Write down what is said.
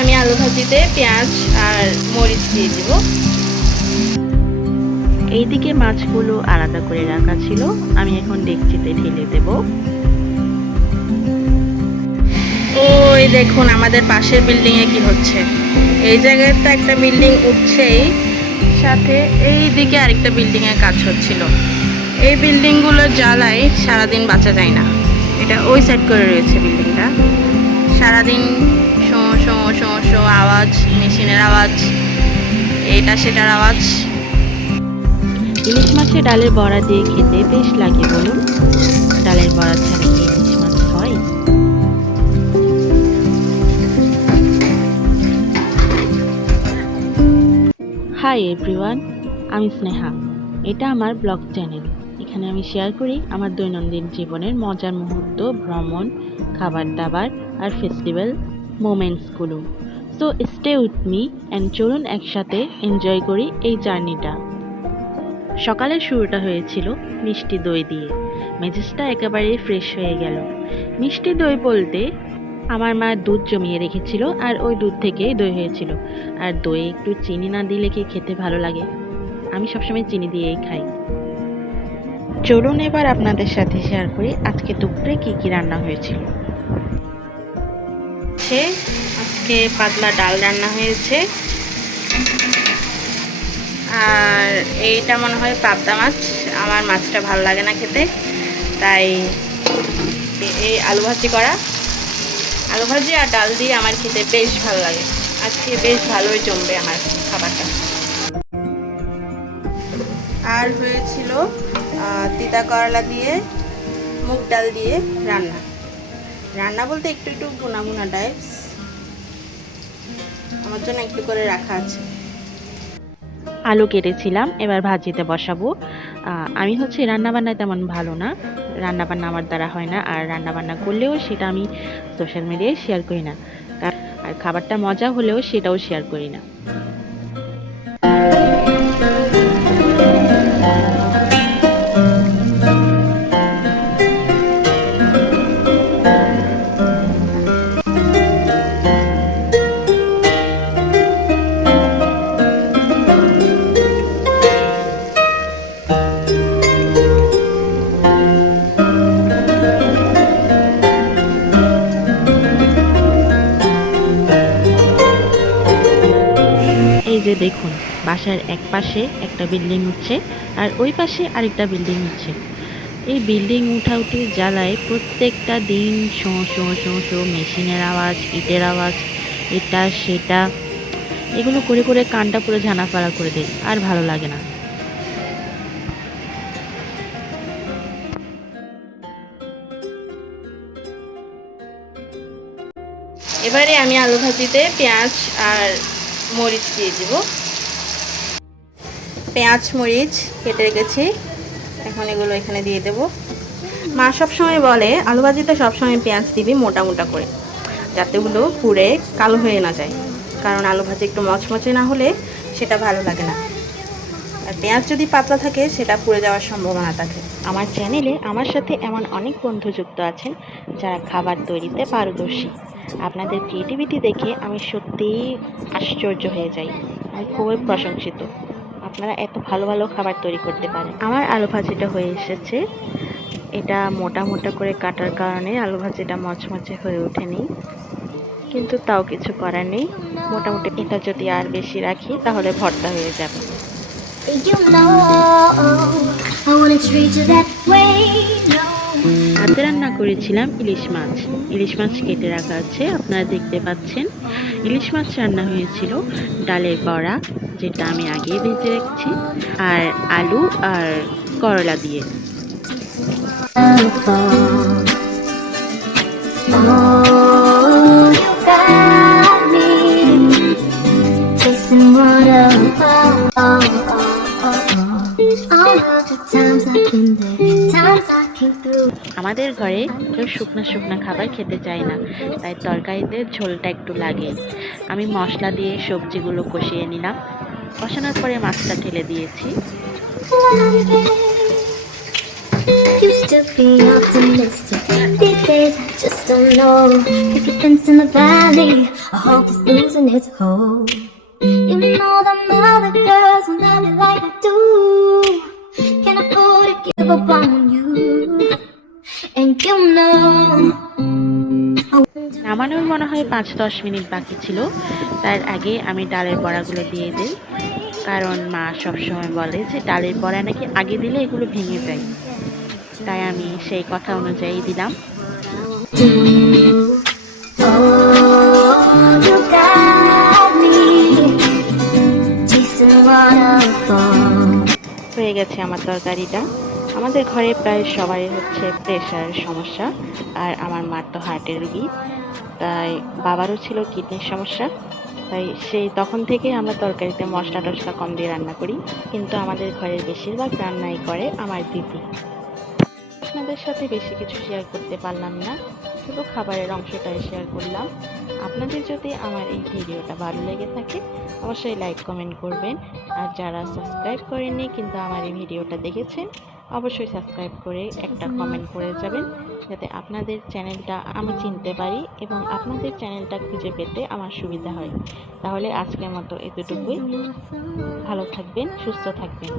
আমি আলু ভাজিতে পেঁয়াজ আর মরিচ দিয়ে দিব। এইদিকে মাছগুলো আলাদা করে রাখা ছিল, আমি এখন ডেকচিতে ঢেলে দেব। ওই দেখুন আমাদের পাশের বিল্ডিং এ কি হচ্ছে। এই জায়গায় তো একটা বিল্ডিং উঠছেই, সাথে এই দিকে আরেকটা বিল্ডিং এর কাজ হচ্ছিল। এই বিল্ডিং গুলোর জ্বালায় সারাদিন বাঁচা যায় না। এটা ওই সাইড করে রয়েছে বিল্ডিংটা, সারাদিন শো শো শো শো আওয়াজ, মেশিনের আওয়াজ, এটা সেটার আওয়াজ। ইলিশ মাছের ডালের বড়া দিয়ে খেতে বেশ লাগে বলুন, ডালের বড়া ছাড়া কি ইলিশ মাছ হয়? হাই এভরিওয়ান, আমি স্নেহা। এটা আমার ব্লগ চ্যানেল। এখানে আমি শেয়ার করি আমার দৈনন্দিন জীবনের মজার মুহূর্ত, ভ্রমণ, খাবার দাবার আর ফেস্টিভ্যাল মোমেন্টসগুলো। So stay with me and চলুন একসাথে এনজয় করি এই জার্নিটা। সকালের শুরুটা হয়েছিল মিষ্টি দই দিয়ে। মেজাজটা একেবারে ফ্রেশ হয়ে গেল। মিষ্টি দই বলতে আমার মা দুধ জমিয়ে রেখেছিল আর ওই দুধ থেকেই দই হয়েছিল। আর দই একটু চিনি না দিলে কি খেতে ভালো লাগে? আমি সবসময় চিনি দিয়েই খাই। চলুন এবার আপনাদের সাথে শেয়ার করি আজকে দুপুরে কি কি রান্না হয়েছিল। আজকে পাতলা ডাল রান্না হয়েছে, আর এইটা মনে হয় পাবদা মাছ। আমার মাছটা ভালো লাগে না খেতে, তাই এই আলু ভাজি করা। আলু ভাজি আর ডাল দিয়ে আমার খেতে বেশ ভালো লাগে। আজকে বেশ ভালোই জমবে আমার খাবারটা। আর হয়েছিল তিতা করলা দিয়ে মুগ ডাল দিয়ে রান্না। রান্না বলতে একটু একটু ভুনা ভুনা টাইপস, আমার জন্য একটু করে রাখা আছে। আলু কেটেছিলাম, এবার ভাজিতে বসাবো। আমি রান্নাবান্নায় তেমন ভালো না, রান্নাবান্না আমার দ্বারা হয় না, আর রান্নাবান্না করলেও সেটা আমি সোশ্যাল মিডিয়ায় শেয়ার করি না, আর খাবারটা মজা হলেও সেটাও শেয়ার করি না। এই যে দেখুন, বাসার এক পাশে একটা বিল্ডিং উঠছে আর ওই পাশে আরেকটা বিল্ডিং উঠছে। এই বিল্ডিং উঠাউঠির জ্বালায় প্রত্যেকটা দিন শো শো শো শো মেশিনের আওয়াজ, ইটের আওয়াজ, এটা সেটা, এগুলো করে করে কানটা পুরো ঝানাফাড়া করে দেয়, আর ভালো লাগে না। এবারে আমি আলু ভাজিতে পেঁয়াজ আর মরিচ দিয়ে দিব। পেঁয়াজ মরিচ কেটে রেখেছি, এখন এগুলো এখানে দিয়ে দেব। মা সবসময় বলে আলু ভাজিতে সবসময় পেঁয়াজ দিবি মোটা মোটা করে, যাতে ওগুলো পুড়ে কালো হয়ে না যায়, কারণ আলু ভাজি একটু মচমচে না হলে সেটা ভালো লাগে না, আর পেঁয়াজ যদি পাতলা থাকে সেটা পুড়ে যাওয়ার সম্ভাবনা থাকে। আমার চ্যানেলে আমার সাথে এমন অনেক বন্ধু যুক্ত আছেন যারা খাবার তৈরিতে পারদর্শী। আপনাদের ক্রিয়েটিভিটি দেখে আমি সত্যিই আশ্চর্য হয়ে যাই। আমি খুবই প্রশংসিত, আপনারা এত ভালো ভালো খাবার তৈরি করতে পারেন। আমার আলু ভাজিটা হয়ে এসেছে। এটা মোটা মোটা করে কাটার কারণে আলু ভাজিটা মচমচে হয়ে ওঠেনি, কিন্তু তাও কিছু করার নেই। মোটামুটি এটা যদি আর বেশি রাখি তাহলে ভর্তা হয়ে যাবে। রাতে রান্না করেছিলাম ইলিশ মাছ। ইলিশ মাছ কেটে রাখা আছে, আপনারা দেখতে পাচ্ছেন। ইলিশ মাছ রান্না হয়েছিল ডালের বড়া, যেটা আমি আগেই ভেজে রেখেছি, আর আলু আর করলা দিয়ে। আমাদের ঘরে কেউ শুকনা শুকনা খাবার খেতে চায় না, তাই তরকারিতে ঝোলটা একটু লাগে। আমি মশলা দিয়ে সবজিগুলো কষিয়ে নিলাম, কষানোর পরে মাছটা ঢেলে দিয়েছি। Used to be optimistic. These days I just don't know. Picket fence in the valley. I hope it's losing its hold. You know them other girls will love you like I do. Can't afford to give up on you. And you know নামানোর মনে হয় 5-10 minute বাকি ছিল, তার আগে আমি ডালের বড়াগুলো দিয়ে দিই। কারণ মা সবসময় বলে যে ডালের বড়া নাকি আগে দিলে এগুলো ভেঙে যায়, তাই আমি সেই কথা অনুযায়ী দিলাম। do. Oh, you got me chasing waterfall. হয়ে গেছে আমার তরকারিটা। আমাদের ঘরে প্রায় সবারই হচ্ছে প্রেশারের সমস্যা, আর আমার মার তো হার্টের রোগী, তাই বাবারও ছিল কিডনির সমস্যা। তাই সেই তখন থেকে আমরা তরকারিতে মশলা টশলা কম দিয়ে রান্না করি, কিন্তু আমাদের ঘরের বেশিরভাগ রান্নাই করে আমার দিদি। আপনাদের সাথে বেশি কিছু শেয়ার করতে পারলাম না, শুধু খাবারের অংশটাই শেয়ার করলাম। আপনাদের যদি আমার এই ভিডিওটা ভালো লেগে থাকে অবশ্যই লাইক কমেন্ট করবেন, আর যারা সাবস্ক্রাইব করেননি কিন্তু আমার এই ভিডিওটা দেখেছেন অবশ্যই সাবস্ক্রাইব করে একটা কমেন্ট করে যাবেন, যাতে আপনাদের চ্যানেলটা আমি চিনতে পারি এবং আপনাদের চ্যানেলটা খুঁজে পেতে আমার সুবিধা হয়। তাহলে আজকের মতো এতটুকুই। ভালো থাকবেন, সুস্থ থাকবেন।